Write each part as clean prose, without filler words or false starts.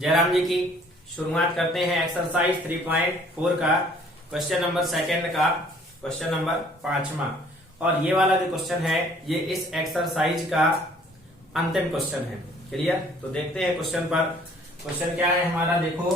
जयराम जी की शुरुआत करते हैं एक्सरसाइज 3.4 का क्वेश्चन नंबर सेकंड का क्वेश्चन नंबर 5वां। और ये वाला जो क्वेश्चन है ये इस एक्सरसाइज का अंतिम क्वेश्चन है। क्लियर? तो देखते हैं क्वेश्चन पर। क्वेश्चन क्या है हमारा, देखो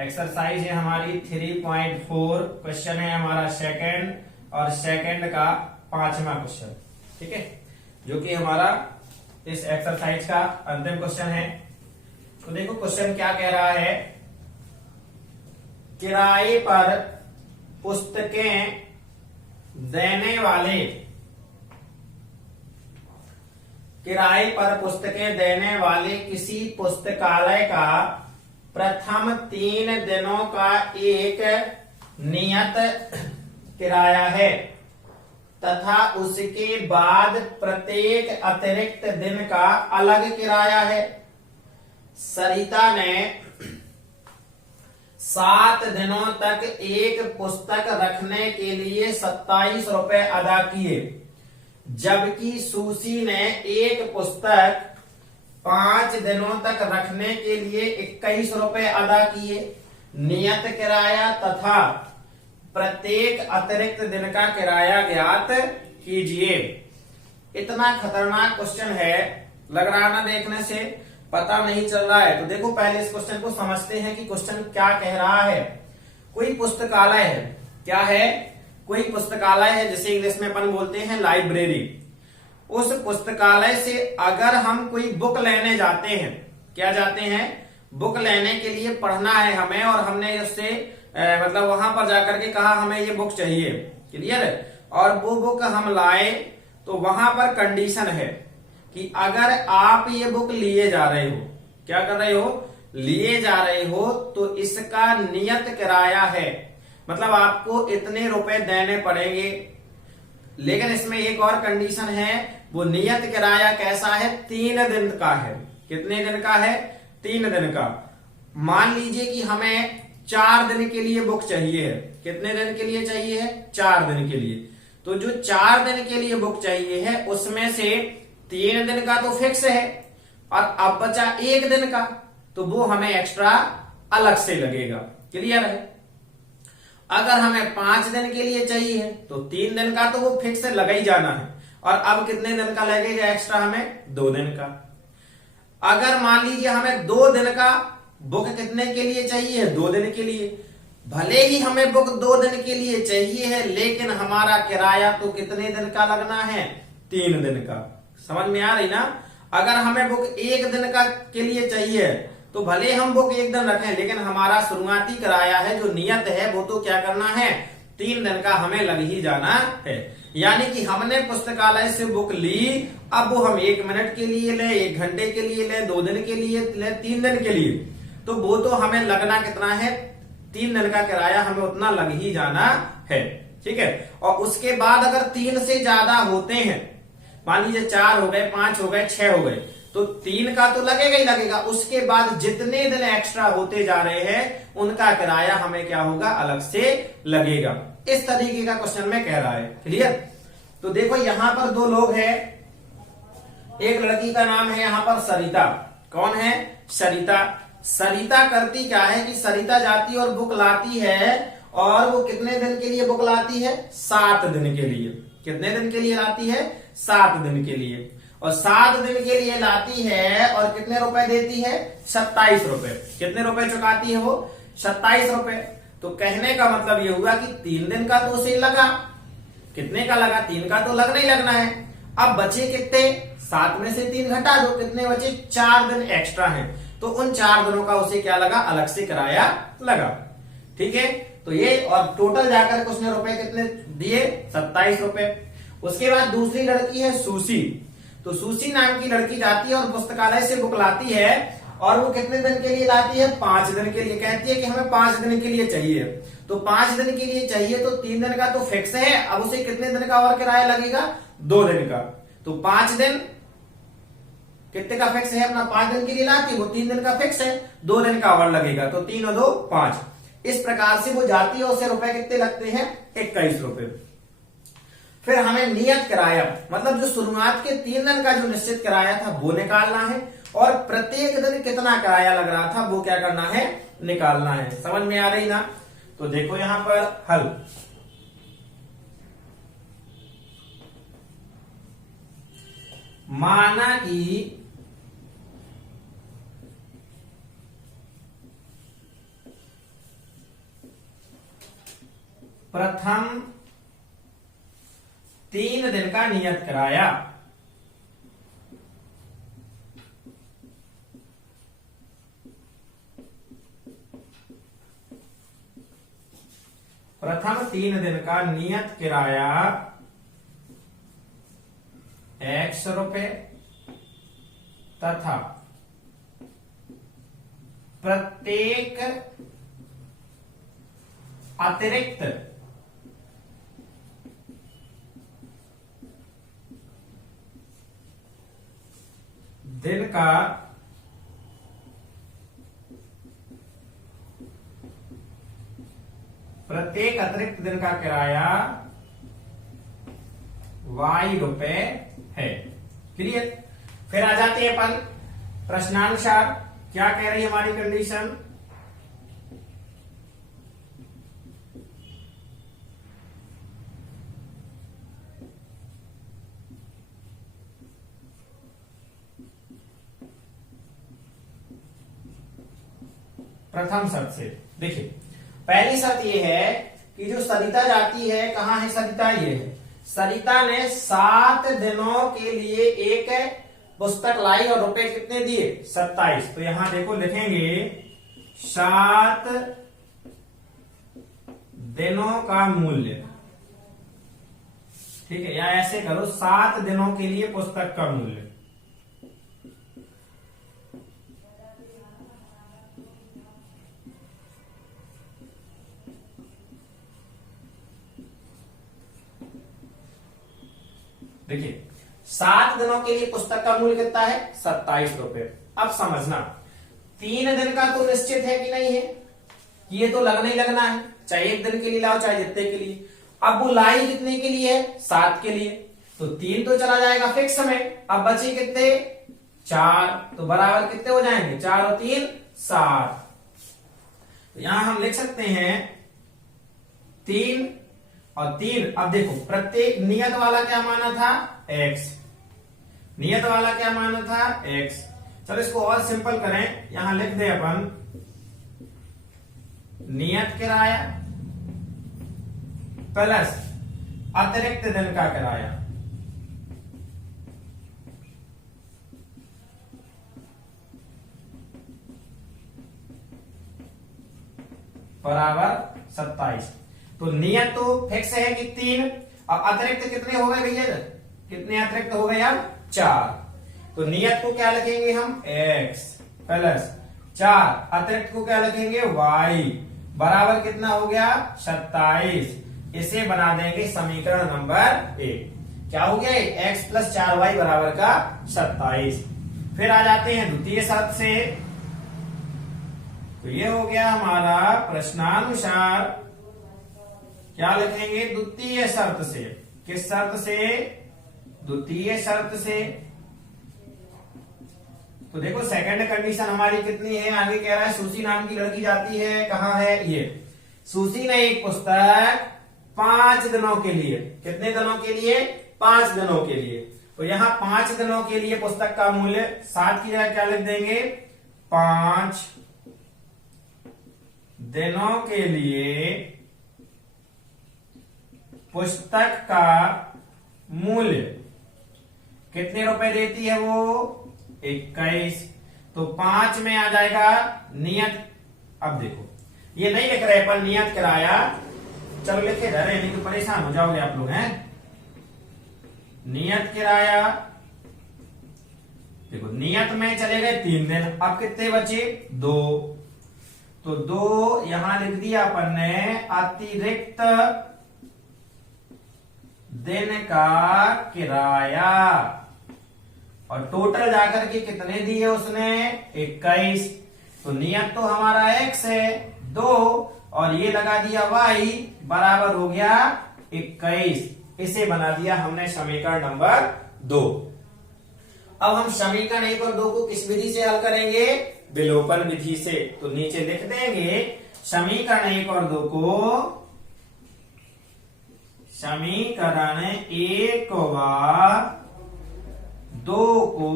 एक्सरसाइज है हमारी 3.4, क्वेश्चन है हमारा सेकंड और सेकंड का 5वां क्वेश्चन। ठीक है, जो कि हमारा इस एक्सरसाइज का अंतिम क्वेश्चन है। तो देखो क्वेश्चन क्या कह रहा है, किराए पर पुस्तकें देने वाले किसी पुस्तकालय का प्रथम 3 दिनों का एक नियत किराया है तथा उसके बाद प्रत्येक अतिरिक्त दिन का अलग किराया है। सरिता ने 7 दिनों तक एक पुस्तक रखने के लिए 27 रुपए अदा किए, जबकि सुशी ने एक पुस्तक 5 दिनों तक रखने के लिए 21 रुपए अदा किए। नियत किराया तथा प्रत्येक अतिरिक्त दिन का किराया ज्ञात कीजिए। इतना खतरनाक क्वेश्चन है, लग रहा ना देखने से पता नहीं चल रहा है। तो देखो पहले इस क्वेश्चन को समझते हैं कि क्वेश्चन क्या कह रहा है। कोई पुस्तकालय है, क्या है? कोई पुस्तकालय है, जिसे इंग्लिश में अपन बोलते हैं लाइब्रेरी। उस पुस्तकालय से अगर हम कोई बुक लेने जाते हैं, क्या जाते हैं? बुक लेने के लिए पढ़ना है हमें, और हमने उससे मतलब वहां पर जाकर के कहा हमें ये बुक चाहिए। क्लियर है? और वो बुक हम लाए तो वहां पर कंडीशन है कि अगर आप ये बुक लिए जा रहे हो, क्या कर रहे हो? लिए जा रहे हो, तो इसका नियत किराया है, मतलब आपको इतने रुपए देने पड़ेंगे। लेकिन इसमें एक और कंडीशन है, वो नियत किराया कैसा है? 3 दिन का है। कितने दिन का है? 3 दिन का। मान लीजिए कि हमें 4 दिन के लिए बुक चाहिए है। कितने दिन के लिए चाहिए है? 4 दिन के लिए। तो जो 4 दिन के लिए बुक चाहिए है उसमें से 3 दिन का तो फिक्स है, और अब बचा 1 दिन का, तो वो हमें एक्स्ट्रा अलग से लगेगा। क्लियर है? अगर हमें 5 दिन के लिए चाहिए तो 3 दिन का तो वो फिक्स लगा ही जाना है, और अब कितने दिन का लगेगा एक्स्ट्रा? हमें 2 दिन का। अगर मान लीजिए हमें 2 दिन का बुक कितने के लिए चाहिए? 2 दिन के लिए। भले ही हमें बुक 2 दिन के लिए चाहिए है, लेकिन हमारा किराया तो कितने दिन का लगना है? 3 दिन का। समझ में आ रही ना? अगर हमें बुक 1 दिन का के लिए चाहिए तो भले हम बुक 1 दिन रखें, लेकिन हमारा शुरुआती किराया है जो नियत है वो तो क्या करना है? 3 दिन का हमें लग ही जाना है। यानी कि हमने पुस्तकालय से बुक ली, अब वो हम 1 मिनट के लिए लें, 1 घंटे के लिए लें, 2 दिन के लिए लें, 3 दिन के लिए, तो वो तो हमें लगना कितना है? 3 दिन का किराया हमें उतना लग ही जाना है। ठीक है? और उसके बाद अगर 3 से ज्यादा होते हैं, मान लीजिए 4 हो गए, 5 हो गए, 6 हो गए, तो 3 का तो लगेगा ही लगेगा। उसके बाद जितने दिन एक्स्ट्रा होते जा रहे हैं उनका किराया हमें क्या होगा? अलग से लगेगा। इस तरीके का क्वेश्चन में कह रहा है। क्लियर? तो देखो यहां पर 2 लोग हैं। एक लड़की का नाम है यहां पर सरिता। कौन है? सरिता। सरिता करती क्या है कि सरिता जाती और बुक लाती है, और वो कितने दिन के लिए बुक लाती है? 7 दिन के लिए। कितने दिन के लिए लाती है? 7 दिन के लिए। और 7 दिन के लिए लाती है और कितने रुपए देती है? 27 रुपए। कितने रुपए चुकाती है वो? 27 रुपए। तो कहने का मतलब ये हुआ कि 3 दिन का तो उसे लगा। कितने का लगा? 3 का तो लगना ही लगना है। अब बचे कितने? 7 में से 3 घटा दो, कितने बचे? 4 दिन एक्स्ट्रा हैं, तो उन 4 दिनों का उसे क्या लगा? अलग से किराया लगा। ठीक है? तो ये, और टोटल जाकर उसने रुपए कितने दिए? 27 रुपए। उसके बाद दूसरी लड़की है सुशी। तो सुशी नाम की लड़की जाती है और पुस्तकालय से बुक लाती है, और वो कितने दिन के लिए लाती है? 5 दिन के लिए। कहती है कि हमें 5 दिन के लिए चाहिए, तो 5 दिन के लिए चाहिए तो 3 दिन का तो फिक्स है, अब उसे कितने दिन का और किराया लगेगा? 2 दिन का। तो 5 दिन कितने का फिक्स है? अपना 5 दिन के लिए लाती है, वो 3 दिन का फिक्स है, 2 दिन का और लगेगा, तो 3 और 2 5। इस प्रकार से वो जाती है, उससे रुपए कितने लगते हैं? 21 रुपए। फिर हमें नियत किराया मतलब जो शुरुआत के 3 दिन का जो निश्चित किराया था वो निकालना है, और प्रत्येक दिन कितना किराया लग रहा था वो क्या करना है, निकालना है। समझ में आ रही ना? तो देखो यहां पर हल। माना कि प्रथम 3 दिन का नियत किराया X रुपए तथा प्रत्येक अतिरिक्त दिन का किराया Y रुपए है। क्लियर? फिर आ जाते हैं अपन प्रश्नानुसार। क्या कह रही है हमारी कंडीशन? प्रथम शर्त से देखिए, पहली शर्त यह है कि जो सरिता जाती है, कहां है सरिता? ये है। सरिता ने 7 दिनों के लिए एक पुस्तक लाई और रुपए कितने दिए? 27। तो यहां देखो लिखेंगे 7 दिनों का मूल्य। ठीक है, या ऐसे करो 7 दिनों के लिए पुस्तक का मूल्य। देखिए 7 दिनों के लिए पुस्तक का मूल्य कितना है? 27 रुपए। अब समझना, 3 दिन का तो निश्चित है कि नहीं है, कि ये तो लगना ही लगना है, चाहे 1 दिन के लिए लाओ चाहे जितने के लिए। अब वो लाई कितने के लिए है? 7 के लिए। तो 3 तो चला जाएगा फिक्स में। अब बचे कितने? 4। तो बराबर कितने हो जाएंगे? 4 और 3 7। तो यहां हम लिख सकते हैं 3 और 3। अब देखो प्रत्येक नियत वाला क्या माना था? X। नियत वाला क्या माना था? X। चलो इसको और सिंपल करें, यहां लिख दे अपन नियत किराया प्लस अतिरिक्त दिन का किराया बराबर 27। तो नियत तो फिक्स है कि 3, और अतिरिक्त कितने हो गए भैया? कितने अतिरिक्त हो गए? अब 4। तो नियत को क्या लिखेंगे हम? X प्लस 4, अतिरिक्त को क्या लिखेंगे? Y बराबर कितना हो गया? 27। इसे बना देंगे समीकरण नंबर 1। क्या हो गया? x प्लस 4y बराबर का 27। फिर आ जाते हैं द्वितीय शर्त से। तो ये हो गया हमारा प्रश्नानुसार। क्या लिखेंगे? द्वितीय शर्त से। किस शर्त से? द्वितीय शर्त से। तो देखो सेकंड कंडीशन हमारी कितनी है? आगे कह रहा है सुशी नाम की लड़की जाती है, कहां है ये? सुशी ने एक पुस्तक 5 दिनों के लिए, कितने दिनों के लिए? 5 दिनों के लिए। तो यहां 5 दिनों के लिए पुस्तक का मूल्य 7 की जगह क्या लिख देंगे? 5 दिनों के लिए पुस्तक का मूल्य कितने रुपए देती है वो? 21। तो 5 में आ जाएगा नियत। अब देखो ये नहीं लिख रहे पर नियत किराया, चलो लिखे जा रहे, नहीं तो परेशान हो जाओगे आप लोग हैं। नियत किराया, देखो नियत में चले गए 3 दिन, अब कितने बचे? 2। तो 2 यहां लिख दिया अपन ने अतिरिक्त दिन का किराया, और टोटल जाकर के कितने दिए उसने? 21। तो नियत तो हमारा x है 2, और ये लगा दिया y बराबर हो गया 21। इसे बना दिया हमने समीकरण नंबर 2। अब हम समीकरण 1 और 2 को किस विधि से हल करेंगे? विलोपन विधि से। तो नीचे लिख देंगे समीकरण 1 और 2 को, समीकरण 1 व 2 को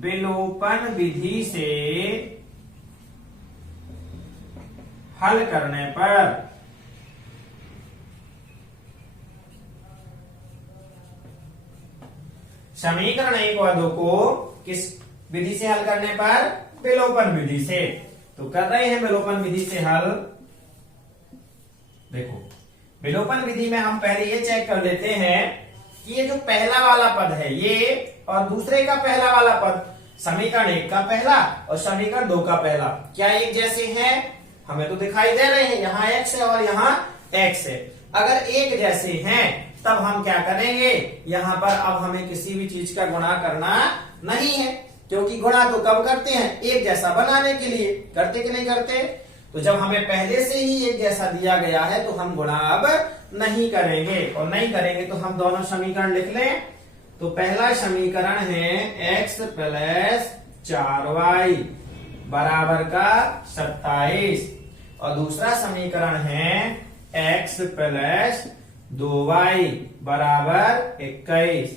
विलोपन विधि से हल करने पर समीकरण 1 व 2 को किस विधि से हल करने पर? विलोपन विधि से। तो कर रहे हैं विलोपन विधि से हल। देखो विलोपन विधि में हम पहले ये चेक कर लेते हैं कि ये जो पहला वाला पद है ये और दूसरे का पहला वाला पद, समीकरण 1 का पहला और समीकरण 2 का पहला, क्या एक जैसे हैं? हमें तो दिखाई दे रहे हैं, यहाँ x है और यहाँ x है। अगर एक जैसे हैं तब हम क्या करेंगे? यहाँ पर अब हमें किसी भी चीज का गुणा करना नहीं है, क्योंकि गुणा तो कब करते हैं? एक जैसा बनाने के लिए। करते कि नहीं करते? तो जब हमें पहले से ही एक जैसा दिया गया है तो हम गुणा अब नहीं करेंगे, और नहीं करेंगे तो हम दोनों समीकरण लिख लें। तो पहला समीकरण है x प्लस 4y बराबर का 27, और दूसरा समीकरण है x प्लस 2y बराबर 21।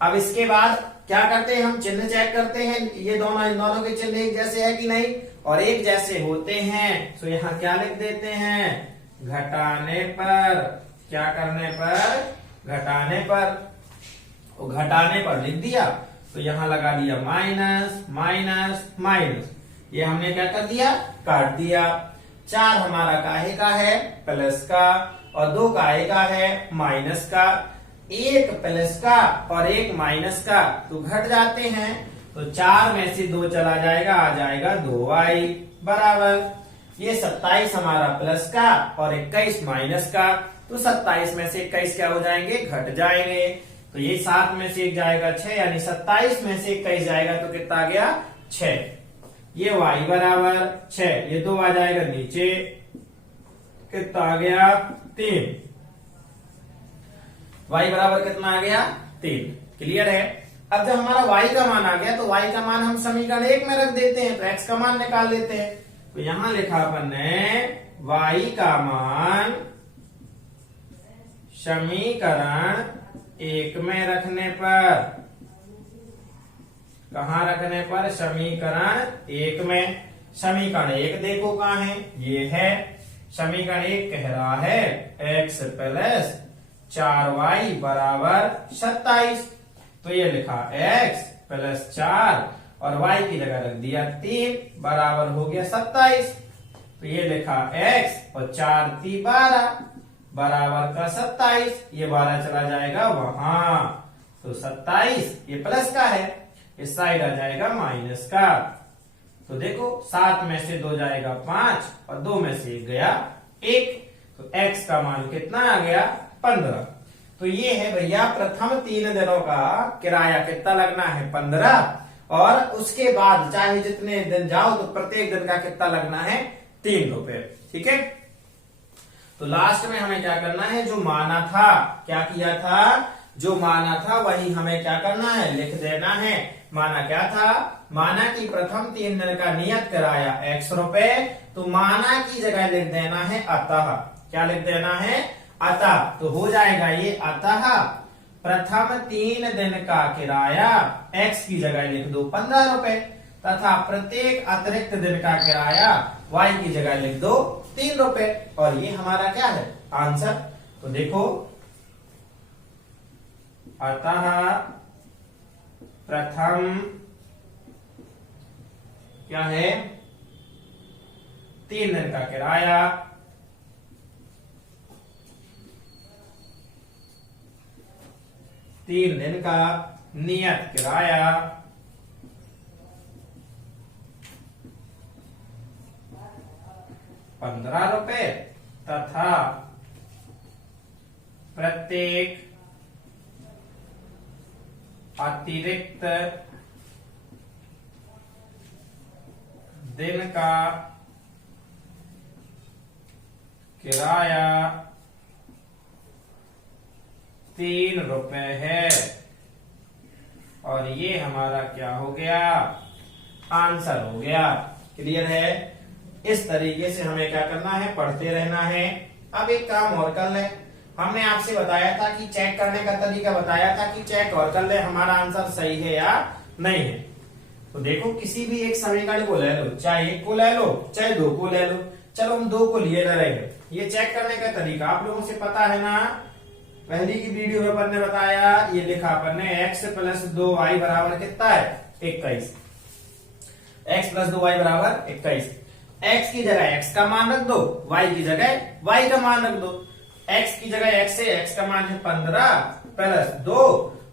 अब इसके बाद क्या करते हैं? हम चिन्ह चेक करते हैं, ये दोनों इन दोनों के चिन्ह एक जैसे है कि नहीं, और एक जैसे होते हैं तो यहाँ क्या लिख देते हैं? घटाने पर। क्या करने पर? घटाने पर। तो घटाने पर लिख दिया तो यहाँ लगा दिया माइनस माइनस माइनस, ये हमने क्या कर दिया? काट दिया। 4 हमारा काहे का है? प्लस का, और 2 काहे का है? माइनस का। 1 प्लस का और 1 माइनस का तो घट जाते हैं, तो 4 में से 2 चला जाएगा, आ जाएगा 2y बराबर। ये 27 हमारा प्लस का और 21 माइनस का, तो 27 में से 21 क्या हो जाएंगे? घट जाएंगे। तो ये 7 में से 1 जाएगा 6, यानी 27 में से 21 जाएगा तो कितना आ गया? 6। ये y बराबर 6, ये 2 आ जाएगा नीचे, कितना आ गया? 3। y बराबर कितना आ गया? 3। क्लियर है? अब जब हमारा y का मान आ गया तो y का मान हम समीकरण 1 में रख देते हैं, तो x का मान निकाल लेते हैं। तो यहां लिखा अपन ने y का मान समीकरण 1 में रखने पर, कहां रखने पर? समीकरण 1 में। समीकरण 1 देखो कहां है? ये है। समीकरण 1 कह रहा है x प्लस 4y बराबर 27, तो ये लिखा x प्लस 4 और y की जगह रख दिया 3 बराबर हो गया 27। तो ये लिखा x और 4 3 12 बराबर का 27, ये 12 चला जाएगा वहां, तो 27 ये प्लस का है, इस साइड आ जाएगा माइनस का। तो देखो 7 में से 2 जाएगा 5 और 2 में से 1 गया 1, तो x का मान कितना आ गया? 15। तो ये है भैया प्रथम 3 दिनों का किराया कितना लगना है? 15, और उसके बाद चाहे जितने दिन जाओ तो प्रत्येक दिन का कितना लगना है? 3 रुपए। ठीक है? तो लास्ट में हमें क्या करना है? जो माना था, क्या किया था? जो माना था वही हमें क्या करना है? लिख देना है। माना क्या था? माना कि प्रथम 3 दिन का नियत किराया x रुपए, तो माना की जगह लिख देना है अतः। क्या लिख देना है? अतः। तो हो जाएगा ये अतः प्रथम 3 दिन का किराया x की जगह लिख दो 15 रुपए, तथा प्रत्येक अतिरिक्त दिन का किराया y की जगह लिख दो 3 रुपए, और ये हमारा क्या है? आंसर। तो देखो अतः प्रथम क्या है? 3 दिन का किराया 3 दिन का नियत किराया 15 रुपए, तथा प्रत्येक अतिरिक्त दिन का किराया ₹3 है। और ये हमारा क्या हो गया, आंसर हो गया। क्लियर है। इस तरीके से हमें क्या करना है, पढ़ते रहना है। अब एक काम और कर ले, हमने आपसे बताया था कि चेक करने का तरीका बताया था कि चेक और कर ले हमारा आंसर सही है या नहीं है। तो देखो किसी भी एक समीकरण को ले लो, चाहे एक को ले लो चाहे दो को ले लो। चलो हम दो को लिए न रहे। ये चेक करने का तरीका आप लोगों से पता है ना, पहली की वीडियो में अपन ने बताया, ये लिखा अपन ने x + 2y बराबर कितना है, 21। x + 2y बराबर 21। x की जगह x का मान रख दो, y की जगह y का मान रख दो। x की जगह x है, x का मान है 15 + 2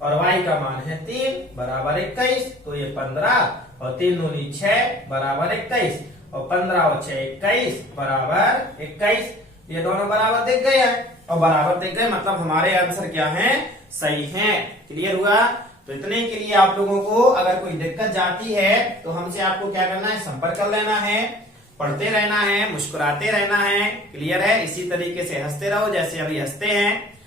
और y का मान है 3 बराबर 21। तो ये 15 और 3 दूनी 6 बराबर 21 और 15 और 6 21 बराबर 21। ये दोनों बराबर दिख गए हैं और बराबर दिख गए मतलब हमारे आंसर क्या हैं, सही हैं। क्लियर हुआ। तो इतने के लिए आप लोगों को अगर कोई दिक्कत जाती है तो हमसे आपको क्या करना है, संपर्क कर लेना है, पढ़ते रहना है, मुस्कुराते रहना है। क्लियर है। इसी तरीके से हंसते रहो जैसे अभी हंसते हैं।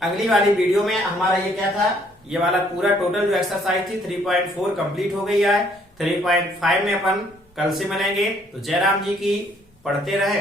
अगली वाली वीडियो में हमारा ये क्या था, ये वाला पूरा टोटल जो एक्सरसाइज थी 3.4 कंप्लीट हो गई है। 3.5 में अपन कल से मिलेंगे। तो जयराम जी की, पढ़ते रहे।